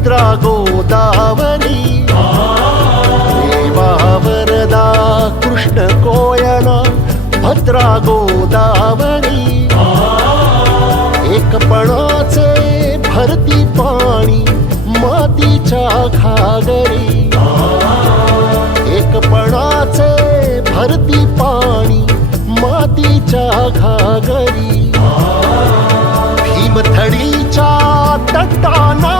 भद्रा गोदावरी देवा वरदा कृष्ण कोयना भद्रा गोदावरी एकपणाचे भरती पाणी मातीच्या घागरी एकपणाचे भरती पाणी मातीच्या घागरी भीमथडीच्या तटाना